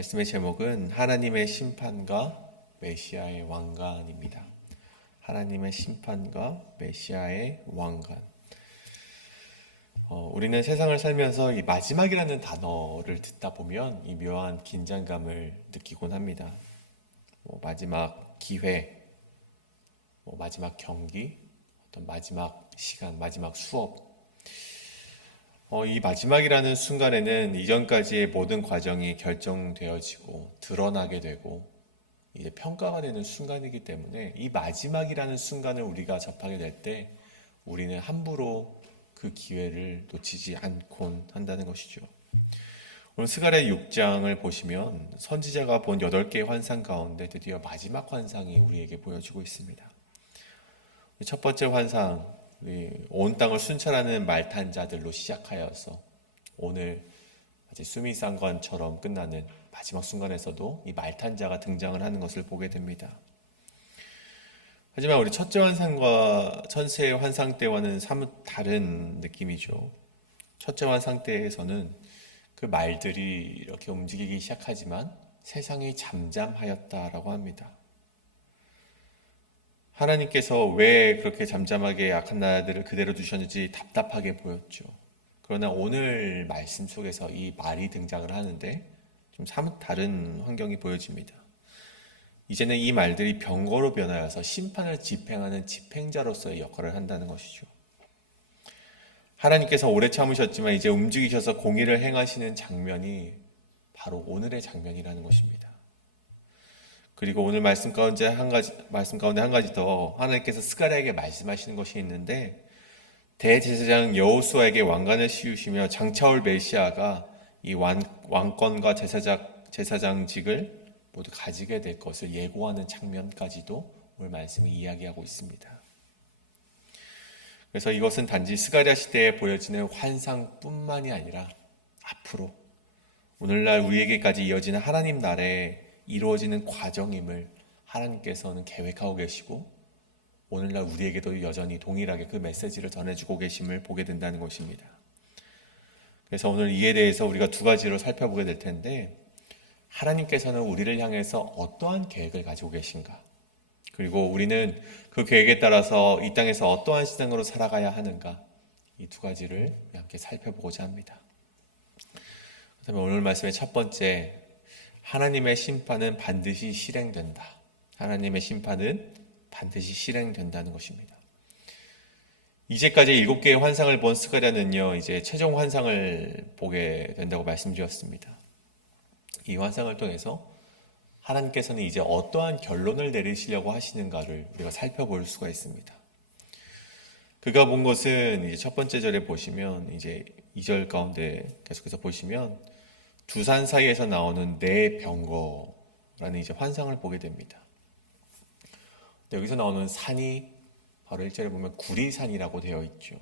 말씀의 제목은 하나님의 심판과 메시아의 왕관입니다. 하나님의 심판과 메시아의 왕관. 우리는 세상을 살면서 이 마지막이라는 단어를 듣다 보면 이 묘한 긴장감을 느끼곤 합니다. 마지막 기회, 마지막 경기, 어떤 마지막 시간, 마지막 수업. 이 마지막이라는 순간에는 이전까지의 모든 과정이 결정되어지고 드러나게 되고 이제 평가가 되는 순간이기 때문에 이 마지막이라는 순간을 우리가 접하게 될 때 우리는 함부로 그 기회를 놓치지 않곤 한다는 것이죠. 오늘 스가랴 6장을 보시면 선지자가 본 8개의 환상 가운데 드디어 마지막 환상이 우리에게 보여지고 있습니다. 첫 번째 환상, 온 땅을 순찰하는 말탄 자들로 시작하여서 오늘 마치 수미상관처럼 끝나는 마지막 순간에서도 이 말탄 자가 등장을 하는 것을 보게 됩니다. 하지만 우리 첫째 환상과 천세의 환상 때와는 사뭇 다른 느낌이죠. 첫째 환상 때에서는 그 말들이 이렇게 움직이기 시작하지만 세상이 잠잠하였다라고 합니다. 하나님께서 왜 그렇게 잠잠하게 약한 나라들을 그대로 두셨는지 답답하게 보였죠. 그러나 오늘 말씀 속에서 이 말이 등장을 하는데 좀 사뭇 다른 환경이 보여집니다. 이제는 이 말들이 병거로 변하여서 심판을 집행하는 집행자로서의 역할을 한다는 것이죠. 하나님께서 오래 참으셨지만 이제 움직이셔서 공의를 행하시는 장면이 바로 오늘의 장면이라는 것입니다. 그리고 오늘 말씀 가운데 한 가지 더 하나님께서 스가랴에게 말씀하시는 것이 있는데 대제사장 여호수아에게 왕관을 씌우시며 장차올 메시아가 이 왕권과 제사장직을 모두 가지게 될 것을 예고하는 장면까지도 오늘 말씀이 이야기하고 있습니다. 그래서 이것은 단지 스가랴 시대에 보여지는 환상뿐만이 아니라 앞으로 오늘날 우리에게까지 이어지는 하나님 나라에 이루어지는 과정임을 하나님께서는 계획하고 계시고 오늘날 우리에게도 여전히 동일하게 그 메시지를 전해주고 계심을 보게 된다는 것입니다. 그래서 오늘 이에 대해서 우리가 두 가지로 살펴보게 될 텐데 하나님께서는 우리를 향해서 어떠한 계획을 가지고 계신가, 그리고 우리는 그 계획에 따라서 이 땅에서 어떠한 신앙으로 살아가야 하는가, 이 두 가지를 함께 살펴보고자 합니다. 그다음에 오늘 말씀의 첫 번째, 하나님의 심판은 반드시 실행된다. 하나님의 심판은 반드시 실행된다는 것입니다. 이제까지 7개의 환상을 본 스가랴는요, 이제 최종 환상을 보게 된다고 말씀드렸습니다. 이 환상을 통해서 하나님께서는 이제 어떠한 결론을 내리시려고 하시는가를 우리가 살펴볼 수가 있습니다. 그가 본 것은 이제 첫 번째 절에 보시면 이제 2절 가운데 계속해서 보시면 두 산 사이에서 나오는 네 병거라는 이제 환상을 보게 됩니다. 여기서 나오는 산이 바로 1절에 보면 구리산이라고 되어 있죠.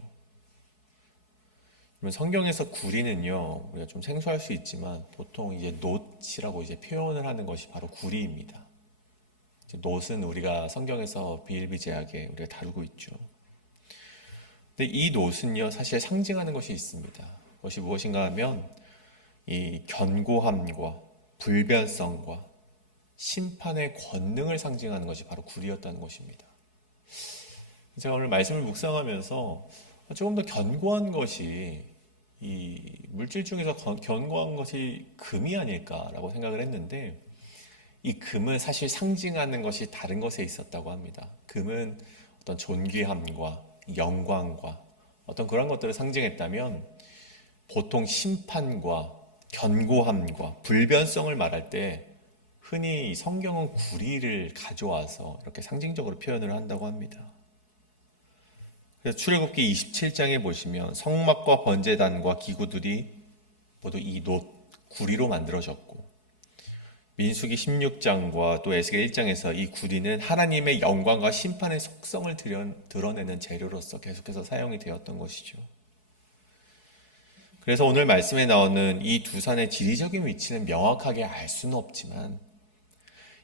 그러면 성경에서 구리는요, 우리가 좀 생소할 수 있지만 보통 이제 놋이라고 이제 표현을 하는 것이 바로 구리입니다. 놋은 우리가 성경에서 비일비재하게 우리가 다루고 있죠. 근데 이 놋은요, 사실 상징하는 것이 있습니다. 그것이 무엇인가 하면 이 견고함과 불변성과 심판의 권능을 상징하는 것이 바로 구리였다는 것입니다. 제가 오늘 말씀을 묵상하면서 조금 더 견고한 것이, 이 물질 중에서 견고한 것이 금이 아닐까라고 생각을 했는데, 이 금은 사실 상징하는 것이 다른 것에 있었다고 합니다. 금은 어떤 존귀함과 영광과 어떤 그런 것들을 상징했다면 보통 심판과 견고함과 불변성을 말할 때 흔히 성경은 구리를 가져와서 이렇게 상징적으로 표현을 한다고 합니다. 그래서 출애굽기 27장에 보시면 성막과 번제단과 기구들이 모두 이 구리로 만들어졌고, 민수기 16장과 또 에스겔 1장에서 이 구리는 하나님의 영광과 심판의 속성을 드러내는 재료로서 계속해서 사용이 되었던 것이죠. 그래서 오늘 말씀에 나오는 이 두 산의 지리적인 위치는 명확하게 알 수는 없지만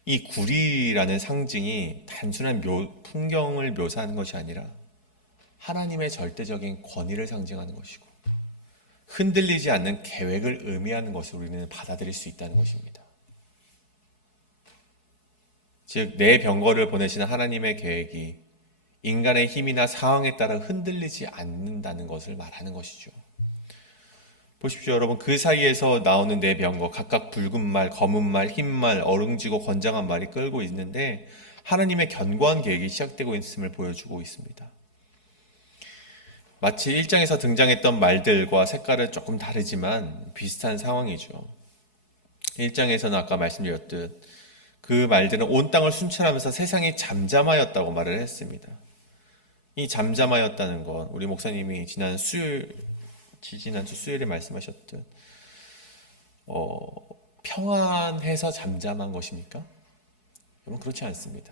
이 구리라는 상징이 단순한 풍경을 묘사하는 것이 아니라 하나님의 절대적인 권위를 상징하는 것이고 흔들리지 않는 계획을 의미하는 것을 우리는 받아들일 수 있다는 것입니다. 즉 내 병거를 보내시는 하나님의 계획이 인간의 힘이나 상황에 따라 흔들리지 않는다는 것을 말하는 것이죠. 보십시오, 여러분. 그 사이에서 나오는 네 병거, 각각 붉은 말, 검은 말, 흰 말, 어릉지고 건장한 말이 끌고 있는데 하나님의 견고한 계획이 시작되고 있음을 보여주고 있습니다. 마치 1장에서 등장했던 말들과 색깔은 조금 다르지만 비슷한 상황이죠. 1장에서는 아까 말씀드렸듯 그 말들은 온 땅을 순찰하면서 세상이 잠잠하였다고 말을 했습니다. 이 잠잠하였다는 건 우리 목사님이 지지난주 수요일에 말씀하셨듯 평안해서 잠잠한 것입니까? 여러분, 그렇지 않습니다.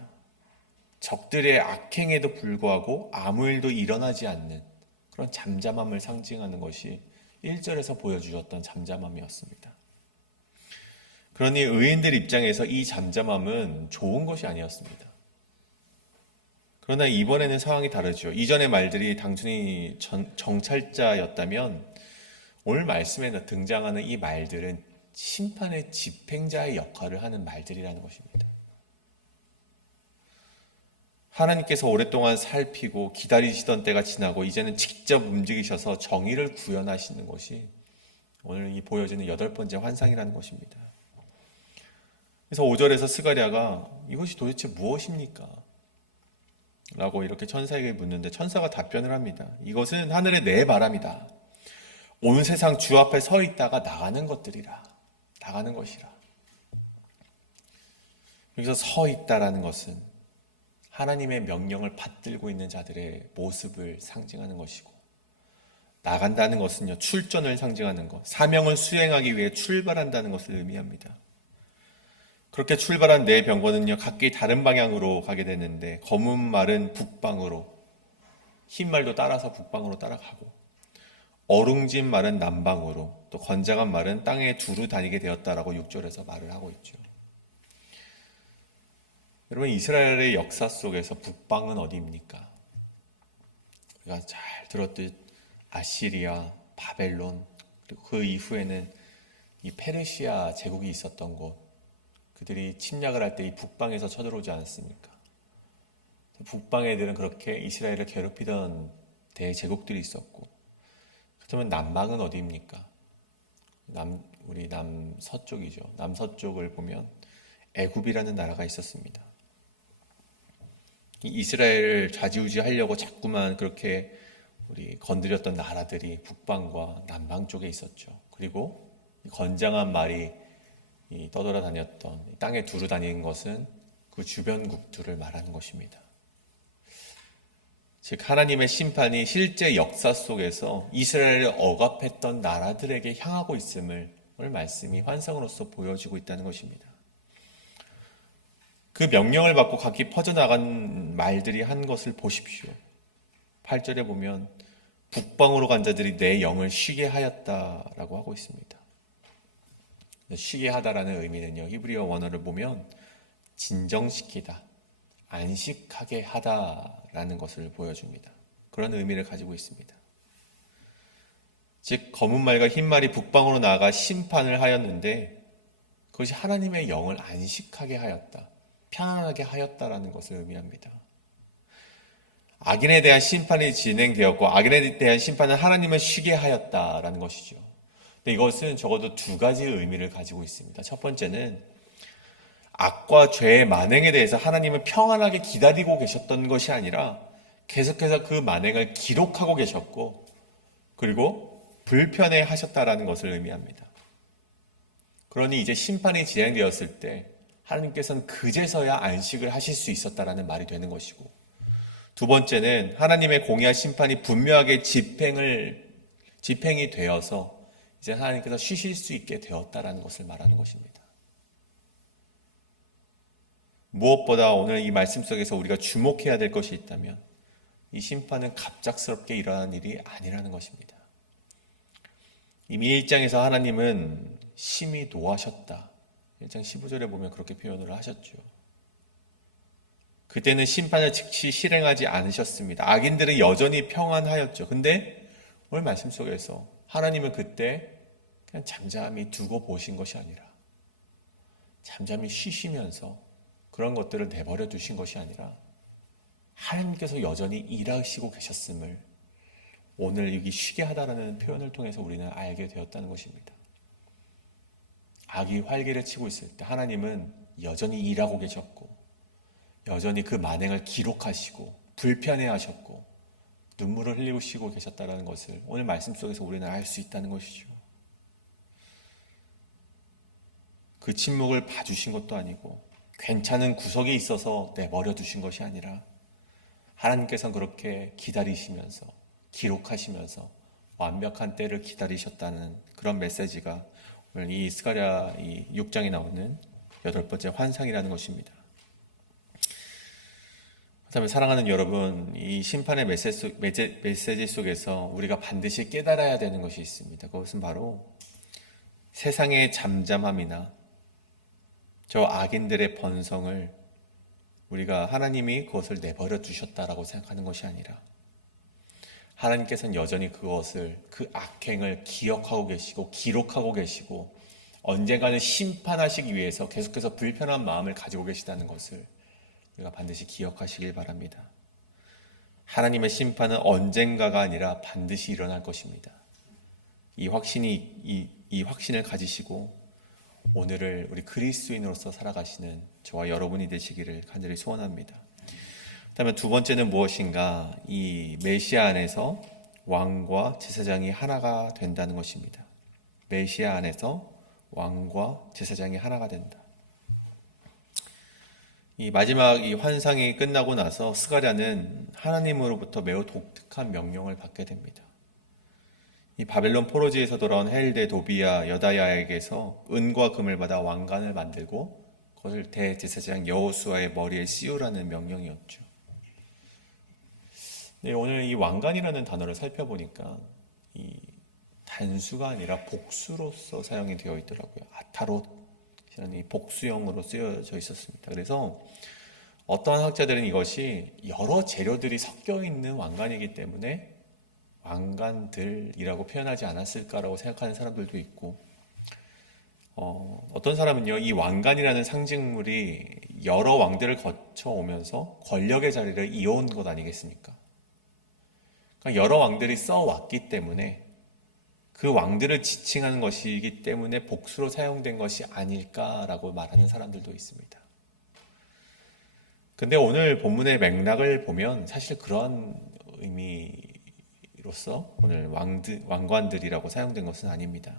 적들의 악행에도 불구하고 아무 일도 일어나지 않는 그런 잠잠함을 상징하는 것이 1절에서 보여주셨던 잠잠함이었습니다. 그러니 의인들 입장에서 이 잠잠함은 좋은 것이 아니었습니다. 그러나 이번에는 상황이 다르죠. 이전의 말들이 단순히 정찰자였다면 오늘 말씀에 등장하는 이 말들은 심판의 집행자의 역할을 하는 말들이라는 것입니다. 하나님께서 오랫동안 살피고 기다리시던 때가 지나고 이제는 직접 움직이셔서 정의를 구현하시는 것이 오늘 이 보여지는 8번째 환상이라는 것입니다. 그래서 5절에서 스가랴가 이것이 도대체 무엇입니까? 라고 이렇게 천사에게 묻는데 천사가 답변을 합니다. 이것은 하늘의 내 바람이다. 온 세상 주 앞에 서 있다가 나가는 것들이라. 나가는 것이라. 여기서 서 있다라는 것은 하나님의 명령을 받들고 있는 자들의 모습을 상징하는 것이고, 나간다는 것은요, 출전을 상징하는 것, 사명을 수행하기 위해 출발한다는 것을 의미합니다. 그렇게 출발한 네 병거는요, 각기 다른 방향으로 가게 되는데, 검은 말은 북방으로, 흰 말도 따라서 북방으로 따라가고, 어룽진 말은 남방으로, 또 건장한 말은 땅에 두루 다니게 되었다라고 6절에서 말을 하고 있죠. 여러분, 이스라엘의 역사 속에서 북방은 어디입니까? 우리가 잘 들었듯 아시리아, 바벨론, 그리고 그 이후에는 이 페르시아 제국이 있었던 곳, 그들이 침략을 할 때 이 북방에서 쳐들어오지 않았습니까? 북방 애들은 그렇게 이스라엘을 괴롭히던 대제국들이 있었고, 그렇다면 남방은 어디입니까? 우리 남서쪽이죠. 남서쪽을 보면 애굽이라는 나라가 있었습니다. 이 이스라엘을 좌지우지하려고 자꾸만 그렇게 우리 건드렸던 나라들이 북방과 남방 쪽에 있었죠. 그리고 건장한 말이 떠돌아다녔던 땅에 두루 다니는 것은 그 주변국들을 말하는 것입니다. 즉 하나님의 심판이 실제 역사 속에서 이스라엘을 억압했던 나라들에게 향하고 있음을 오늘 말씀이 환상으로서 보여지고 있다는 것입니다. 그 명령을 받고 각기 퍼져나간 말들이 한 것을 보십시오. 8절에 보면 북방으로 간 자들이 내 영을 쉬게 하였다라고 하고 있습니다. 쉬게 하다라는 의미는요, 히브리어 원어를 보면 진정시키다, 안식하게 하다라는 것을 보여줍니다. 그런 의미를 가지고 있습니다. 즉 검은 말과 흰 말이 북방으로 나아가 심판을 하였는데 그것이 하나님의 영을 안식하게 하였다, 편안하게 하였다라는 것을 의미합니다. 악인에 대한 심판이 진행되었고 악인에 대한 심판은 하나님을 쉬게 하였다라는 것이죠. 근데 이것은 적어도 두 가지 의미를 가지고 있습니다. 첫 번째는 악과 죄의 만행에 대해서 하나님은 평안하게 기다리고 계셨던 것이 아니라 계속해서 그 만행을 기록하고 계셨고, 그리고 불편해 하셨다라는 것을 의미합니다. 그러니 이제 심판이 진행되었을 때 하나님께서는 그제서야 안식을 하실 수 있었다라는 말이 되는 것이고, 두 번째는 하나님의 공의와 심판이 분명하게 집행이 되어서 이제 하나님께서 쉬실 수 있게 되었다라는 것을 말하는 것입니다. 무엇보다 오늘 이 말씀 속에서 우리가 주목해야 될 것이 있다면 이 심판은 갑작스럽게 일어난 일이 아니라는 것입니다. 이미 1장에서 하나님은 심히 노하셨다. 1장 15절에 보면 그렇게 표현을 하셨죠. 그때는 심판을 즉시 실행하지 않으셨습니다. 악인들은 여전히 평안하였죠. 근데 오늘 말씀 속에서 하나님은 그때 그냥 잠잠히 두고 보신 것이 아니라 잠잠히 쉬시면서 그런 것들을 내버려 두신 것이 아니라 하나님께서 여전히 일하시고 계셨음을 오늘 여기 쉬게 하다라는 표현을 통해서 우리는 알게 되었다는 것입니다. 악이 활개를 치고 있을 때 하나님은 여전히 일하고 계셨고 여전히 그 만행을 기록하시고 불편해하셨고 눈물을 흘리시고 계셨다는 것을 오늘 말씀 속에서 우리는 알 수 있다는 것이죠. 그 침묵을 봐주신 것도 아니고 괜찮은 구석에 있어서 내버려 두신 것이 아니라 하나님께서는 그렇게 기다리시면서 기록하시면서 완벽한 때를 기다리셨다는 그런 메시지가 오늘 이 스가랴 6장에 나오는 8번째 환상이라는 것입니다. 그렇다면 사랑하는 여러분, 이 심판의 메시지 속에서 우리가 반드시 깨달아야 되는 것이 있습니다. 그것은 바로 세상의 잠잠함이나 저 악인들의 번성을 우리가 하나님이 그것을 내버려 두셨다라고 생각하는 것이 아니라 하나님께서는 여전히 그것을 그 악행을 기억하고 계시고 기록하고 계시고 언젠가는 심판하시기 위해서 계속해서 불편한 마음을 가지고 계시다는 것을 우리가 반드시 기억하시길 바랍니다. 하나님의 심판은 언젠가가 아니라 반드시 일어날 것입니다. 이 확신을 가지시고 오늘을 우리 그리스도인으로서 살아가시는 저와 여러분이 되시기를 간절히 소원합니다. 그다음에 두 번째는 무엇인가? 이 메시아 안에서 왕과 제사장이 하나가 된다는 것입니다. 메시아 안에서 왕과 제사장이 하나가 된다. 이 마지막 이 환상이 끝나고 나서 스가랴는 하나님으로부터 매우 독특한 명령을 받게 됩니다. 이 바벨론 포로지에서 돌아온 헬대 도비야 여다야에게서 은과 금을 받아 왕관을 만들고 그것을 대제사장 여호수아의 머리에 씌우라는 명령이었죠. 네, 오늘 이 왕관이라는 단어를 살펴보니까 이 단수가 아니라 복수로서 사용이 되어 있더라고요. 아타롯이라는 이 복수형으로 쓰여져 있었습니다. 그래서 어떠한 학자들은 이것이 여러 재료들이 섞여 있는 왕관이기 때문에 왕관들이라고 표현하지 않았을까라고 생각하는 사람들도 있고, 어떤 사람은요, 이 왕관이라는 상징물이 여러 왕들을 거쳐오면서 권력의 자리를 이어온 것 아니겠습니까? 그러니까 여러 왕들이 써왔기 때문에 그 왕들을 지칭하는 것이기 때문에 복수로 사용된 것이 아닐까라고 말하는 사람들도 있습니다. 근데 오늘 본문의 맥락을 보면 사실 그런 의미로서 오늘 왕관들이라고 사용된 것은 아닙니다.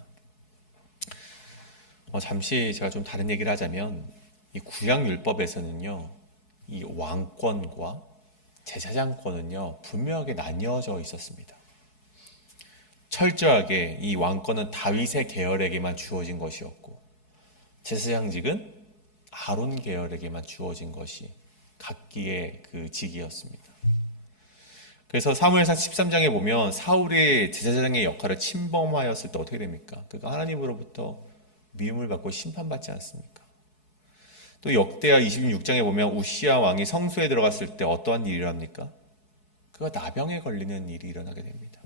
잠시 제가 좀 다른 얘기를 하자면 이 구약율법에서는요, 이 왕권과 제사장권은요 분명하게 나뉘어져 있었습니다. 철저하게 이 왕권은 다윗의 계열에게만 주어진 것이었고 제사장직은 아론 계열에게만 주어진 것이 각기의 그 직이었습니다. 그래서 사무엘상 13장에 보면 사울이 제사장의 역할을 침범하였을 때 어떻게 됩니까? 그가 하나님으로부터 미움을 받고 심판받지 않습니까? 또 역대하 26장에 보면 우시야 왕이 성소에 들어갔을 때 어떠한 일을 합니까? 그가 나병에 걸리는 일이 일어나게 됩니다.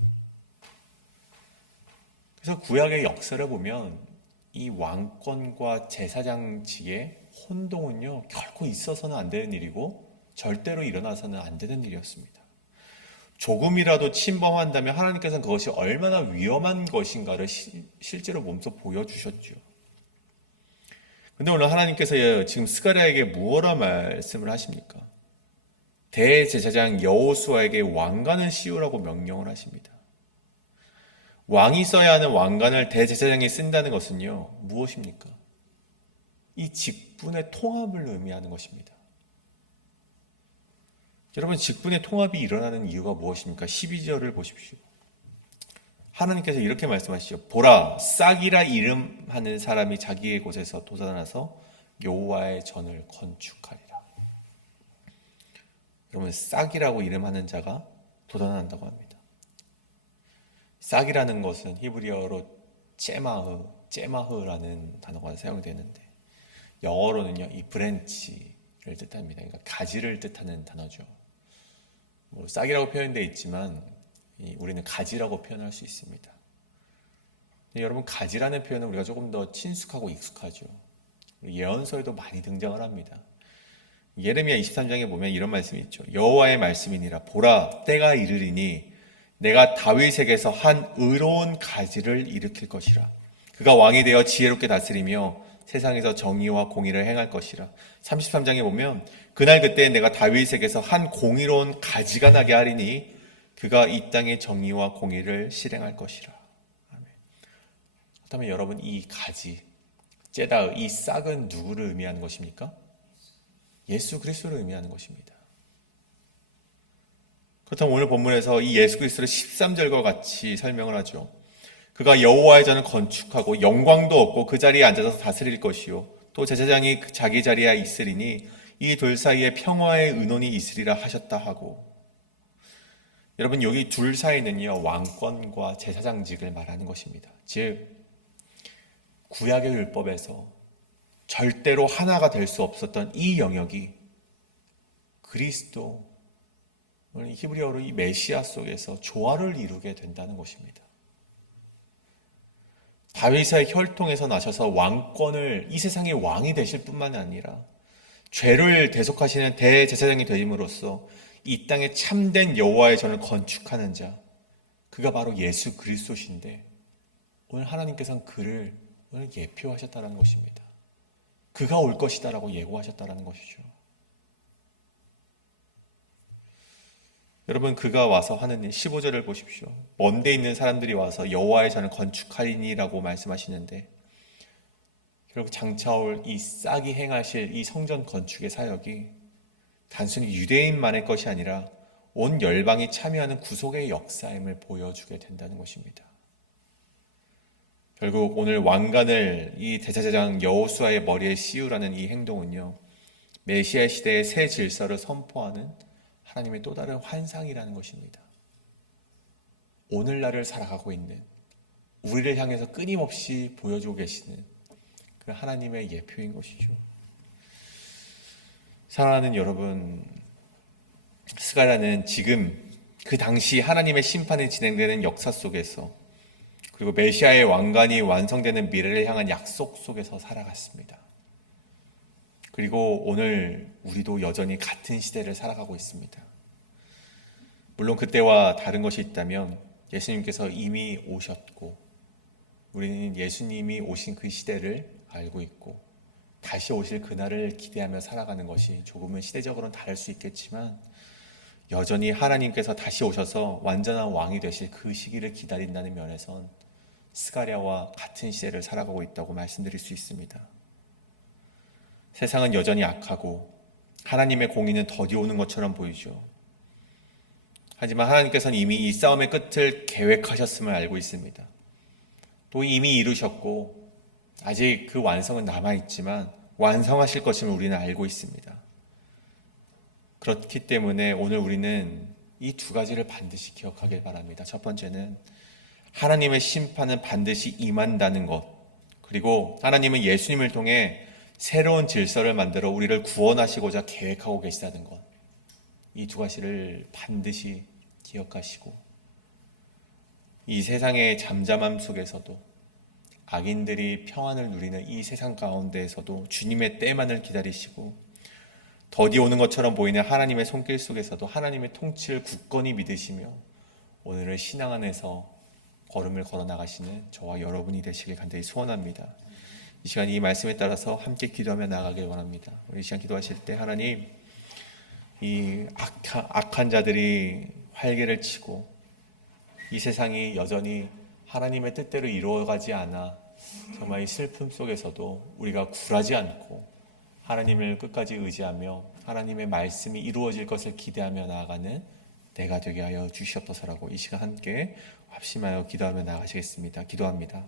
그래서 구약의 역사를 보면 이 왕권과 제사장직의 혼동은요 결코 있어서는 안 되는 일이고 절대로 일어나서는 안 되는 일이었습니다. 조금이라도 침범한다면 하나님께서는 그것이 얼마나 위험한 것인가를 실제로 몸소 보여주셨죠. 근데 오늘 하나님께서 지금 스가랴에게 무엇라 말씀을 하십니까? 대제사장 여호수아에게 왕관을 씌우라고 명령을 하십니다. 왕이 써야 하는 왕관을 대제사장이 쓴다는 것은요 무엇입니까? 이 직분의 통합을 의미하는 것입니다. 여러분, 직분의 통합이 일어나는 이유가 무엇입니까? 12절을 보십시오. 하나님께서 이렇게 말씀하시죠. 보라, 싹이라 이름하는 사람이 자기의 곳에서 돋아나서 여호와의 전을 건축하리라. 여러분, 싹이라고 이름하는 자가 돋아난다고 합니다. 싹이라는 것은 히브리어로 째마흐라는 단어가 사용되는데 영어로는요 이 브랜치를 뜻합니다. 그러니까 가지를 뜻하는 단어죠. 싹이라고 표현되어 있지만 우리는 가지라고 표현할 수 있습니다. 여러분, 가지라는 표현은 우리가 조금 더 친숙하고 익숙하죠. 예언서에도 많이 등장을 합니다. 예레미야 23장에 보면 이런 말씀이 있죠. 여호와의 말씀이니라. 보라, 때가 이르리니 내가 다윗에게서 한 의로운 가지를 일으킬 것이라. 그가 왕이 되어 지혜롭게 다스리며 세상에서 정의와 공의를 행할 것이라. 33장에 보면 그날 그때 내가 다윗에게서 한 공의로운 가지가 나게 하리니 그가 이 땅의 정의와 공의를 실행할 것이라. 아멘. 그렇다면 여러분, 이 가지, 째다의 이 싹은 누구를 의미하는 것입니까? 예수 그리스도를 의미하는 것입니다. 그렇다면 오늘 본문에서 이 예수 그리스도를 13절과 같이 설명을 하죠. 그가 여호와의 전을 건축하고 영광도 없고 그 자리에 앉아서 다스릴 것이요 또 제사장이 자기 자리에 있으리니 이 둘 사이에 평화의 의논이 있으리라 하셨다 하고, 여러분, 여기 둘 사이는요 왕권과 제사장직을 말하는 것입니다. 즉 구약의 율법에서 절대로 하나가 될 수 없었던 이 영역이 그리스도, 히브리어로 이 메시아 속에서 조화를 이루게 된다는 것입니다. 다윗의 혈통에서 나셔서 왕권을, 이 세상의 왕이 되실 뿐만 아니라 죄를 대속하시는 대제사장이 되심으로써 이 땅에 참된 여호와의 전을 건축하는 자, 그가 바로 예수 그리스도신데 오늘 하나님께서는 그를 오늘 예표하셨다는 것입니다. 그가 올 것이다라고 예고하셨다는 것이죠. 여러분, 그가 와서 하는 일 15절을 보십시오. 먼데 있는 사람들이 와서 여호와의 전을 건축하리니라고 말씀하시는데, 결국 장차올 이 싹이 행하실 이 성전 건축의 사역이 단순히 유대인만의 것이 아니라 온 열방이 참여하는 구속의 역사임을 보여주게 된다는 것입니다. 결국 오늘 왕관을 이 대제사장 여호수아의 머리에 씌우라는 이 행동은요, 메시아 시대의 새 질서를 선포하는 하나님의 또 다른 환상이라는 것입니다. 오늘날을 살아가고 있는, 우리를 향해서 끊임없이 보여주고 계시는 그 하나님의 예표인 것이죠. 사랑하는 여러분, 스가랴는 지금 그 당시 하나님의 심판이 진행되는 역사 속에서, 그리고 메시아의 왕관이 완성되는 미래를 향한 약속 속에서 살아갔습니다. 그리고 오늘 우리도 여전히 같은 시대를 살아가고 있습니다. 물론 그때와 다른 것이 있다면 예수님께서 이미 오셨고 우리는 예수님이 오신 그 시대를 알고 있고 다시 오실 그날을 기대하며 살아가는 것이 조금은 시대적으로는 다를 수 있겠지만, 여전히 하나님께서 다시 오셔서 완전한 왕이 되실 그 시기를 기다린다는 면에선 스가랴와 같은 시대를 살아가고 있다고 말씀드릴 수 있습니다. 세상은 여전히 악하고 하나님의 공의는 더디 오는 것처럼 보이죠. 하지만 하나님께서는 이미 이 싸움의 끝을 계획하셨음을 알고 있습니다. 또 이미 이루셨고 아직 그 완성은 남아있지만 완성하실 것임을 우리는 알고 있습니다. 그렇기 때문에 오늘 우리는 이 두 가지를 반드시 기억하길 바랍니다. 첫 번째는 하나님의 심판은 반드시 임한다는 것, 그리고 하나님은 예수님을 통해 새로운 질서를 만들어 우리를 구원하시고자 계획하고 계시다는 것, 이 두 가지를 반드시 기억하시고 이 세상의 잠잠함 속에서도, 악인들이 평안을 누리는 이 세상 가운데에서도 주님의 때만을 기다리시고 더디 오는 것처럼 보이는 하나님의 손길 속에서도 하나님의 통치를 굳건히 믿으시며 오늘을 신앙 안에서 걸음을 걸어 나가시는 저와 여러분이 되시길 간절히 소원합니다. 이 시간 이 말씀에 따라서 함께 기도하며 나아가길 원합니다. 우리 이 시간 기도하실 때 하나님, 이 악한 자들이 활개를 치고 이 세상이 여전히 하나님의 뜻대로 이루어가지 않아 정말 이 슬픔 속에서도 우리가 굴하지 않고 하나님을 끝까지 의지하며 하나님의 말씀이 이루어질 것을 기대하며 나아가는 내가 되게 하여 주시옵소서라고 이 시간 함께 합심하여 기도하며 나아가시겠습니다. 기도합니다.